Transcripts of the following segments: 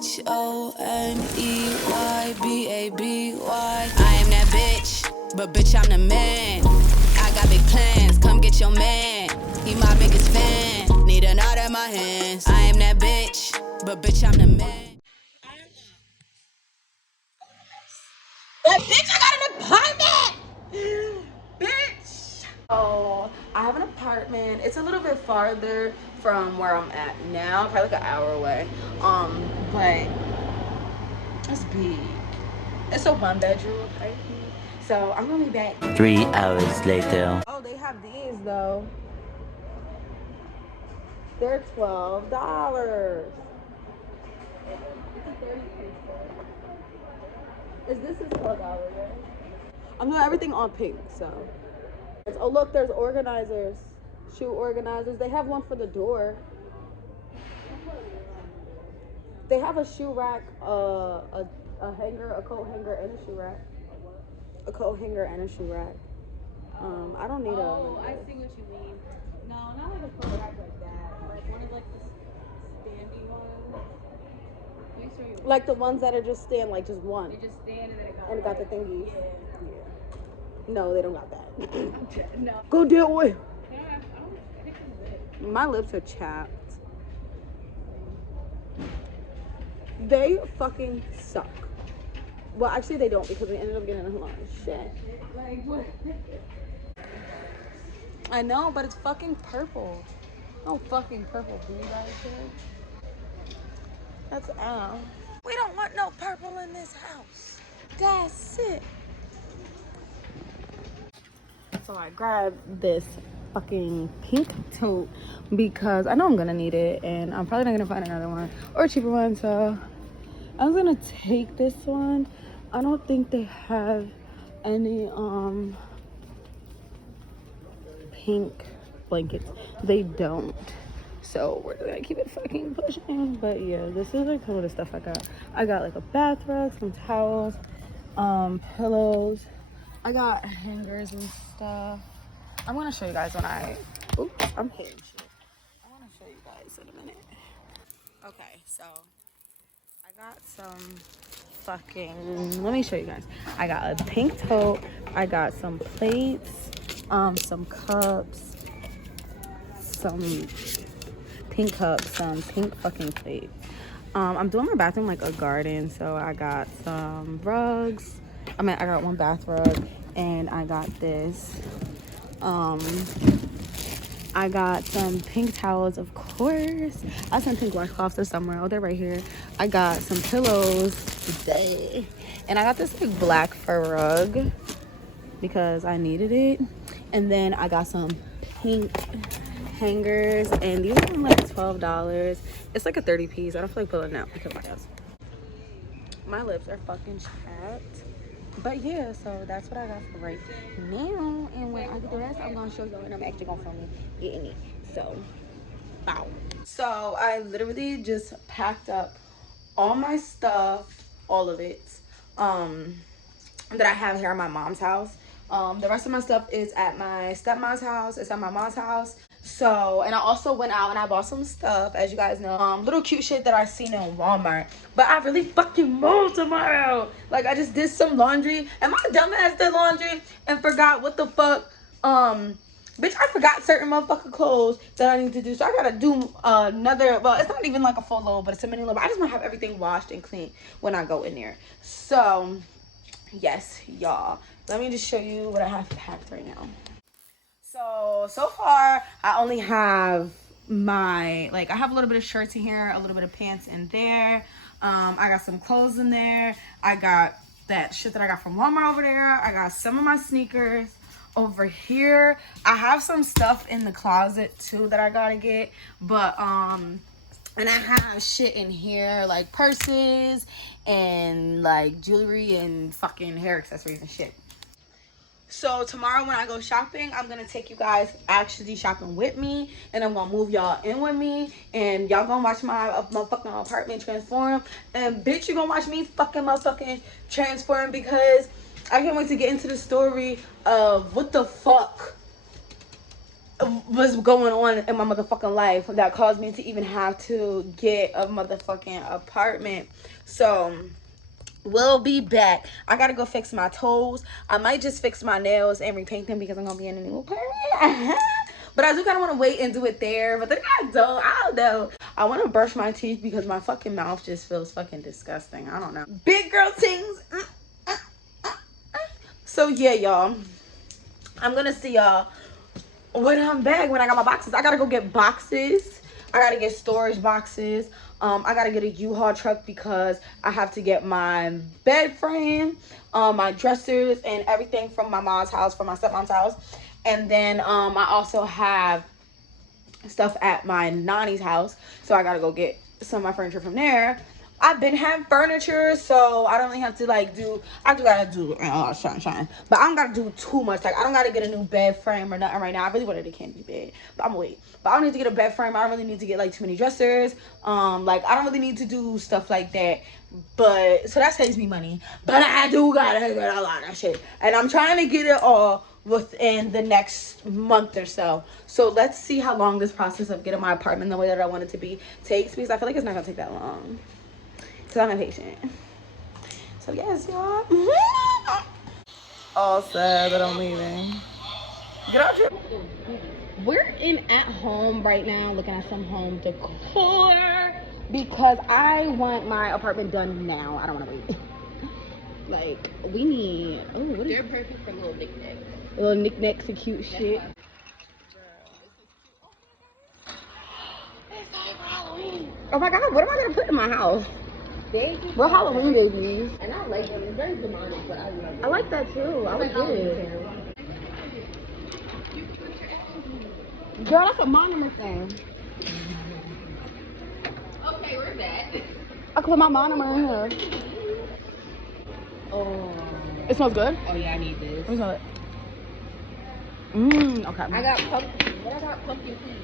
H-O-N-E-Y-B-A-B-Y. I am that bitch, but bitch, I'm the man. I got big plans, come get your man. He my biggest fan, need a knot at my hands. I am that bitch, but bitch, I'm the man. Like, bitch, I got an apartment! Bitch! Oh, I have an apartment. It's a little bit farther from where I'm at now, probably like an hour away. But it's big. It's a one bedroom apartment. So I'm gonna be back. 3 hours later. Oh, they have these though. They're $12. This is $12, right? I'm doing everything on pink, so. Oh look, there's organizers. Shoe organizers. They have one for the door. They have a shoe rack, a hanger, a coat hanger, and a shoe rack. A coat hanger and a shoe rack. I don't need I see what you mean. No, not like a coat rack like that. Like one of like the standy ones. Let me show you. like the ones that are just stand, like just one. They just stand and then And it got the thingies. Yeah. No, they don't got that. No. Go do it with. Yeah, I think it's lit. My lips are chapped. They fucking suck. Well, actually, they don't because we ended up getting a lot of shit. Like what? I know, but it's fucking purple. No fucking purple, do you guys hear? That's ow. We don't want no purple in this house. That's it. So I grabbed this fucking pink tote because I know I'm gonna need it and I'm probably not gonna find another one or a cheaper one, so I'm gonna take this one. I don't think they have any pink blankets. They don't, so we're gonna keep it fucking pushing. But yeah, this is like some of the stuff I got. I got like a bath rug, some towels, pillows. I got hangers and stuff. I'm gonna show you guys when oops, I'm hitting shit. I wanna show you guys in a minute. Okay, so I got some let me show you guys. I got a pink tote, I got some plates, some cups, some pink cups, some pink fucking plates. I'm doing my bathroom like a garden, so I got some rugs. I got one bath rug and I got this. I got some pink towels, of course. I have some pink washcloths or somewhere. Oh, they're right here. I got some pillows today. And I got this big black fur rug because I needed it. And then I got some pink hangers. And these are like $12. It's like a 30 piece. I don't feel like pulling it out because my lips are fucking chapped. But yeah, so that's what I got for right now. And when I get the rest, I'm gonna show you and I'm actually gonna film me getting it. So, bow. So I literally just packed up all my stuff, all of it, that I have here at my mom's house. The rest of my stuff is at my stepmom's house. It's at my mom's house. So, and I also went out and I bought some stuff, as you guys know, little cute shit that I seen in Walmart. But I really fucking moved tomorrow. Like, I just did some laundry and my dumbass did laundry and forgot what the fuck. Bitch, I forgot certain motherfucking clothes that I need to do. So I gotta do another, well, it's not even like a full load, but it's a mini load. But I just wanna have everything washed and clean when I go in there. So, yes, y'all. Let me just show you what I have packed right now. So far, I only have I have a little bit of shirts in here, a little bit of pants in there. I got some clothes in there. I got that shit that I got from Walmart over there. I got some of my sneakers over here. I have some stuff in the closet too that I gotta get. But, and I have shit in here, like purses and like jewelry and fucking hair accessories and shit. So tomorrow when I go shopping, I'm gonna take you guys actually shopping with me, and I'm gonna move y'all in with me, and y'all gonna watch my fucking apartment transform, and bitch, you gonna watch me fucking motherfucking transform, because I can't wait to get into the story of what the fuck was going on in my motherfucking life that caused me to even have to get a motherfucking apartment. So we'll be back. I gotta go fix my toes. I might just fix my nails and repaint them because I'm gonna be in a new apartment. But I do kind of want to wait and do it there. But then I don't know. I want to brush my teeth because my fucking mouth just feels fucking disgusting. I don't know. Big girl things. So yeah, y'all. I'm gonna see y'all when I'm back, when I got my boxes. I gotta go get boxes. I gotta get storage boxes. I gotta get a U-Haul truck because I have to get my bed frame, my dressers, and everything from my mom's house, from my stepmom's house. And then I also have stuff at my nanny's house, so I gotta go get some of my furniture from there. I've been having furniture, so I don't really have to like do. I do gotta do shine, but I don't gotta do too much. Like I don't gotta get a new bed frame or nothing right now. I really wanted a candy bed, but I'm gonna wait. But I don't need to get a bed frame. I don't really need to get like too many dressers. Like I don't really need to do stuff like that. But so that saves me money. But I do gotta get a lot of shit, and I'm trying to get it all within the next month or so. So let's see how long this process of getting my apartment the way that I want it to be takes, because I feel like it's not gonna take that long. Because I'm impatient. So yes, y'all. All sad that I'm leaving. Get out your... We're in at home right now looking at some home decor because I want my apartment done now. I don't want to wait. Like, we need... Oh, what is... They're perfect for little knickknacks. Little knickknacks and cute shit. Oh my god, what am I gonna put in my house? We're Halloween babies. And I like them. It's very demonic, but I love it. I like that too. I like it. Girl, that's a monument thing. Okay, where's that? I can put my monument in here. Oh. It smells good? Oh yeah, I need this. Let me smell it. Okay. I got pumpkin. What I got? Pumpkin please.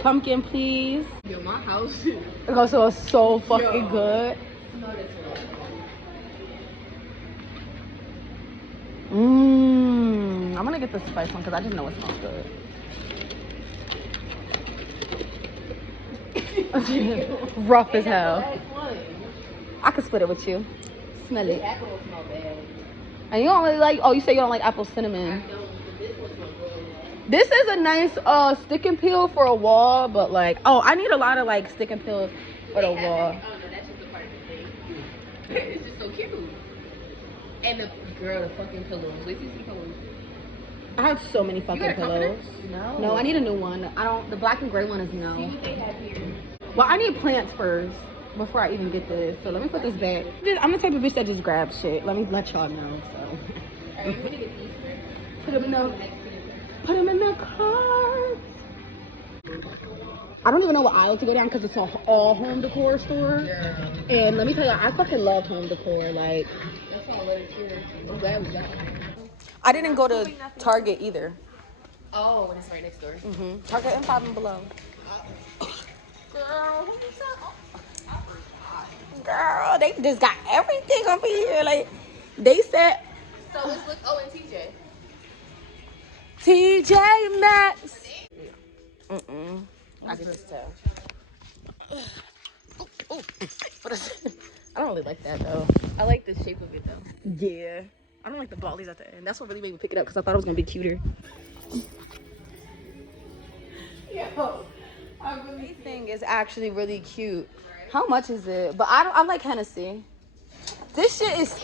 Pumpkin please. Yo, my house. It's gonna smell so fucking good. I'm gonna get the spice one because I just know it smells good. Rough as hell. I could split it with you. Smell it. Apple will smell bad. And you don't really like, oh, you say you don't like apple cinnamon. I don't, but this one smells really bad. This is a nice stick and peel for a wall, but like, oh, I need a lot of like stick and peel for the wall. Oh no, that's just a part of the thing. It's just so cute. And the girl, the fucking pillows. Wait till you see the pillows. I have so many fucking pillows. No, I need a new one. I don't. The black and gray one is no. See what they have here. Well, I need plants first before I even get this. So let me put this back. I'm the type of bitch that just grabs shit. Let me let y'all know. So. Are you gonna get these first? Put them in the car. I don't even know what aisle to go down because it's an all home decor store. Yeah. And let me tell you, I fucking love home decor. Like, that's all right here. I'm glad we got it. I didn't go to Target either. Oh, when it's right next door. Target and 5 and below. Girl, what is that? Girl, they just got everything up here. Like, they said. So it's with, oh, and TJ. TJ Maxx. I can just tell. What is it? I don't really like that though. I like the shape of it though. Yeah. I don't like the ballies at the end. That's what really made me pick it up because I thought it was gonna be cuter. Yo, everything is actually really cute. How much is it? But I like Hennessy. This shit is.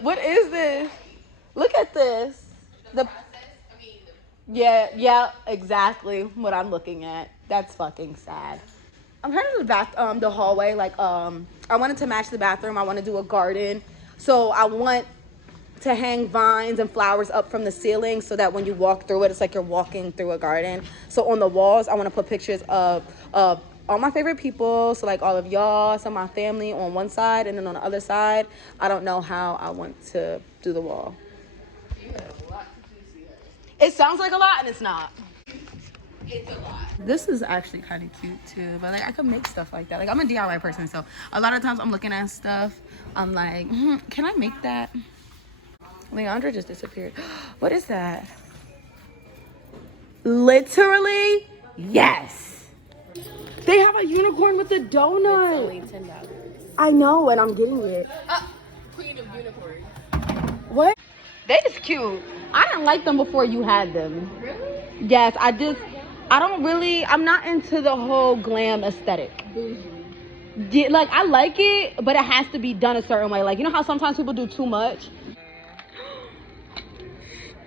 What is this? Look at this. Yeah, exactly what I'm looking at. That's fucking sad. I'm trying to do the hallway. Like, I wanted to match the bathroom. I want to do a garden. So I want to hang vines and flowers up from the ceiling so that when you walk through it, it's like you're walking through a garden. So on the walls, I want to put pictures of all my favorite people. So like all of y'all, some of my family on one side, and then on the other side, I don't know how I want to do the wall. You have a lot to do. It sounds like a lot, and it's not. This is actually kind of cute too, but like I could make stuff like that. Like I'm a DIY person, so a lot of times I'm looking at stuff. I'm like, can I make that? Leandra just disappeared. What is that? Literally, yes. They have a unicorn with a donut. It's only $10. I know, and I'm getting it. Queen of unicorn. What? They is cute. I didn't like them before you had them. Really? Yes, I'm not into the whole glam aesthetic. Bougie. Yeah, like I like it, but it has to be done a certain way. Like, you know how sometimes people do too much?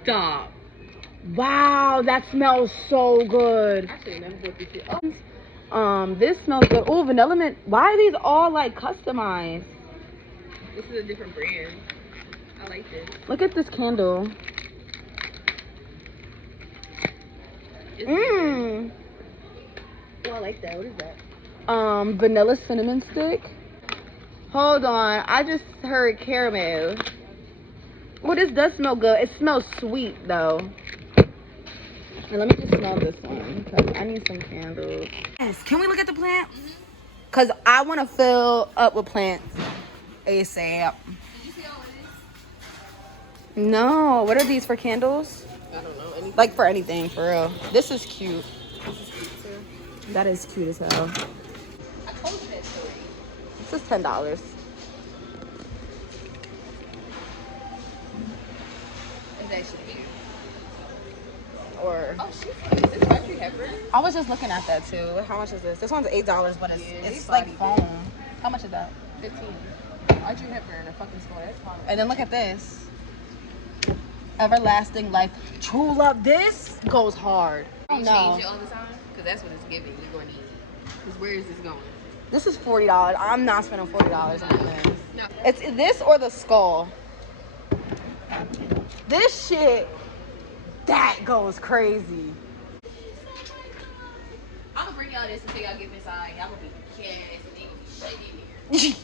Stop. Wow, that smells so good. Actually, never bought this shit. This smells good. Oh, vanilla mint. Why are these all like customized? This is a different brand. I like this. Look at this candle. It's Mmm. Oh, I like that. What is that? Vanilla cinnamon stick. Hold on, I just heard caramel. Oh, this does smell good. It smells sweet though. And let me just smell this one because I need some candles. Yes, can we look at the plants? Cause I want to fill up with plants ASAP. Did you see all of this? No, what are these for candles? I don't know. Anything. Like for anything, for real. This is cute. This is cute too. That is cute as hell. I told you that story. This is $10. It's actually cute. Or Oh, shit. Is this Audrey Hepburn? I was just looking at that too. How much is this? This one's $8, but it's Yeah, it's they like body foam. How much is that? 15. Audrey Hepburn, a fucking store. That's fine. And then look at this. Everlasting life. True love. This goes hard. Do you No. change it all the time? Because that's what it's giving. You're going to need. Because where is this going? This is $40. I'm not spending $40 on this. No. It's this or the skull. This shit, that goes crazy. I'm going to bring y'all this until y'all get inside. Y'all going to be gas and they going to be shit in here.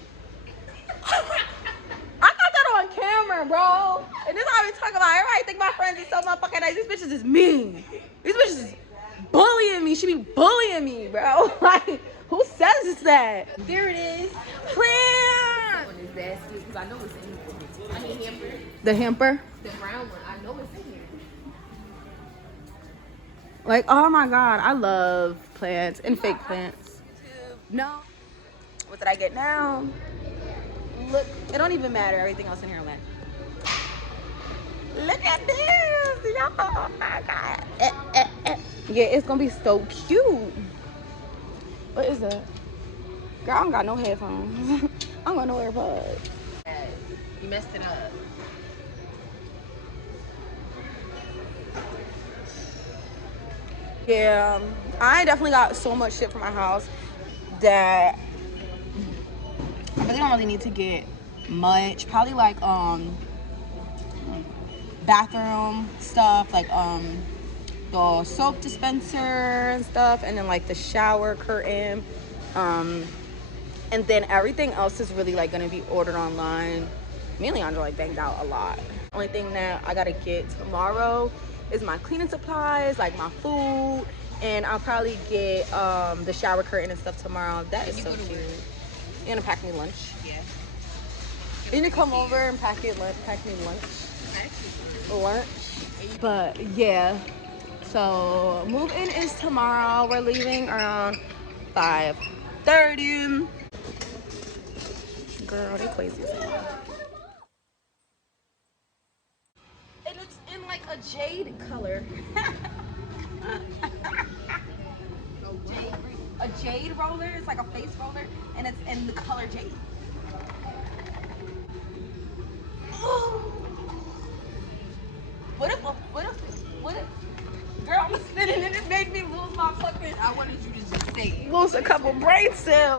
I got that on camera, bro. And this is how we talk about. Everybody think my friends is so motherfucking nice. These bitches is mean. These bitches is bullying me. She be bullying me, bro. Like, who says that? There it is. Plant. One is nasty because I know it's in here. I mean, hamper. The hamper. The brown one. I know it's in here. Like, oh my God, I love plants and fake plants. No. What did I get now? Look, it don't even matter. Everything else in here went. Look at this. Yo, oh my God. Yeah, it's gonna be so cute. What is that? Girl, I don't got no headphones. I'm gonna wear AirPods. You messed it up. Yeah, I definitely got so much shit for my house that I don't really need to get much. Probably like bathroom stuff, like the soap dispenser and stuff, and then like the shower curtain, and then everything else is really like gonna be ordered online. Me and Leandra like banged out a lot. Only thing that I gotta get tomorrow is my cleaning supplies, like my food, and I'll probably get the shower curtain and stuff tomorrow. That is so cute. You're gonna pack me lunch? Yeah. You need to come over and pack me lunch. But yeah, so move-in is tomorrow. We're leaving around 5:30. Girl, they crazy as hell. And it's in like a jade color. A jade roller. It's like a face roller, and it's in the color jade. What if, girl, I'm spinning and it made me lose my fucking, I wanted you to just say it. lose a couple brain cells.